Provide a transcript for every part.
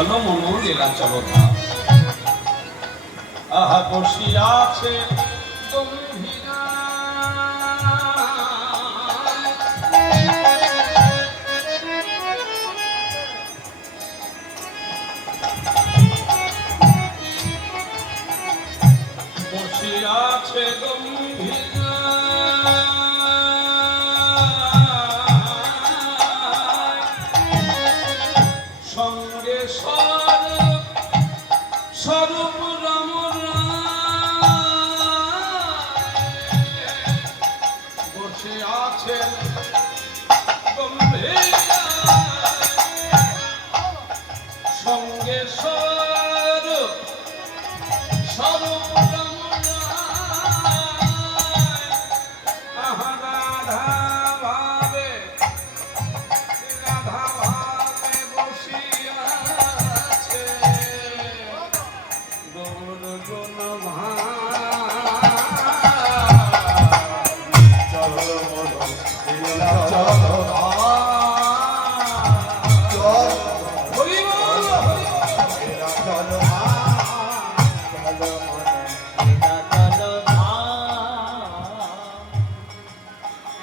চলো মনু লীলা চলো আহা বসিয়াছে বসিয়াছে গম্ভীরা। বসে আছেন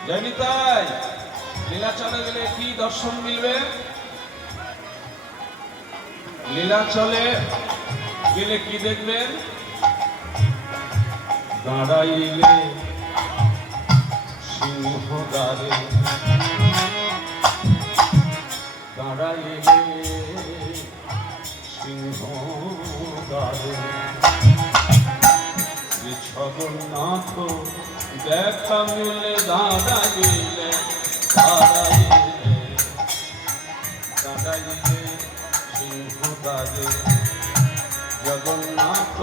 জয়নিতাই লীলাচলে গেলে কি দর্শন মিলবে? লীলাচলে গেলে কি দেখবেন? দাঁড়াইলে সিংহ দ্বারে দাঁড়াইলে সিংহ দ্বারে জগন্নাথ দেখা মিলে দাঁড়াইলে দাঁড়াইলে দাঁড়াইলে সিংহ দ্বারে জগন্নাথ